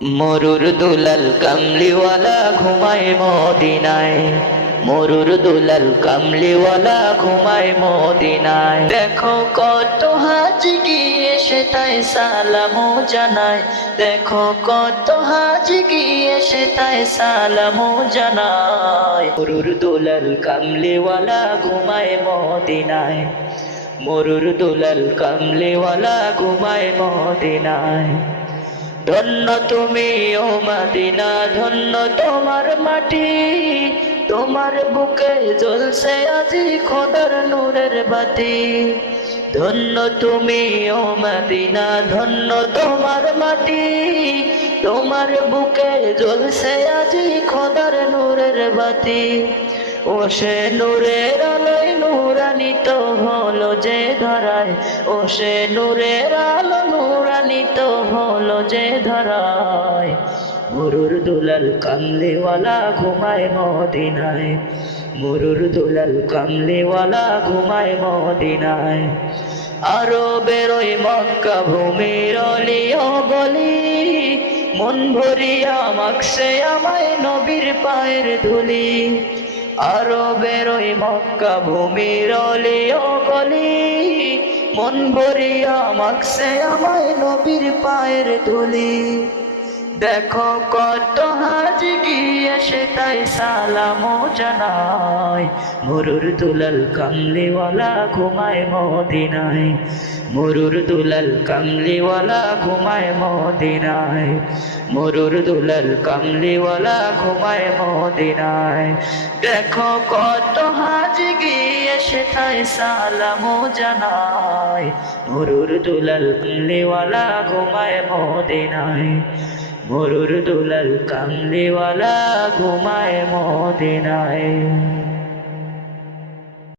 মরুর দুলাল কামলিওয়ালা ঘুমায় মদিনায়, মরুর দুলাল কামলিওয়ালা ঘুমায় মদিনায়। দেখো কত হাজি গিয়ে সে তাই সালামও জানায়, দেখো কত হাজি গিয়ে সে তাই সালামও জানায়। মরুর দুলাল কামলিওয়ালা ঘুমায় মদিনায়, মরুর দুলাল কামলিওয়ালা ঘুমায় মদিনায়। ধন্য তুমি ও মদিনা, ধন্য তোমার মাটি, তোমার বুকে জ্বলছে আজি খোদার নূরের বাতি। ধন্য তুমি ও মদিনা, ধন্য তোমার মাটি, তোমার বুকে জ্বলছে আজি খোদার নূরের বাতি। ও সে নূরের আলোয় নূরান্বিত হলো যে ধরায়, ও সে নূরের আলো নূরান্বিত হলো যে ধরায়। মরুর দুলাল কামলিওয়ালা ঘুমায় মদিনায়, মরুর দুলাল কামলিওয়ালা ঘুমায় মদিনায়। আরো বেরোয় মক্কা ভূমির অলি ও গলি, মন ভরিয়া মাখছে আমায় নবীর পায়ের ধুলি। আরো বেরোয় মক্কা ভূমির অলি ও গলি, মন ভরিয়া মাখছে আমায় নবীর পায়ের ধুলি। দেখো কত হাজি গিয়ে সে তাই সালামও জানায়, মরুর দুলাল কামলিওয়ালা ঘুমায় মদিনায়, মরুর দুলাল কামলিওয়ালা ঘুমায় মদিনায়, মরুর দুলাল কামলিওয়ালা ঘুমায় মদিনায়। দেখো কত হাজি গিয়ে সে তাই সালামও জানায়, মরুর দুলাল কামলিওয়ালা ঘুমায় মদিনায়, মরুর দুলাল কামলিওয়ালা ঘুমায় মদিনায়।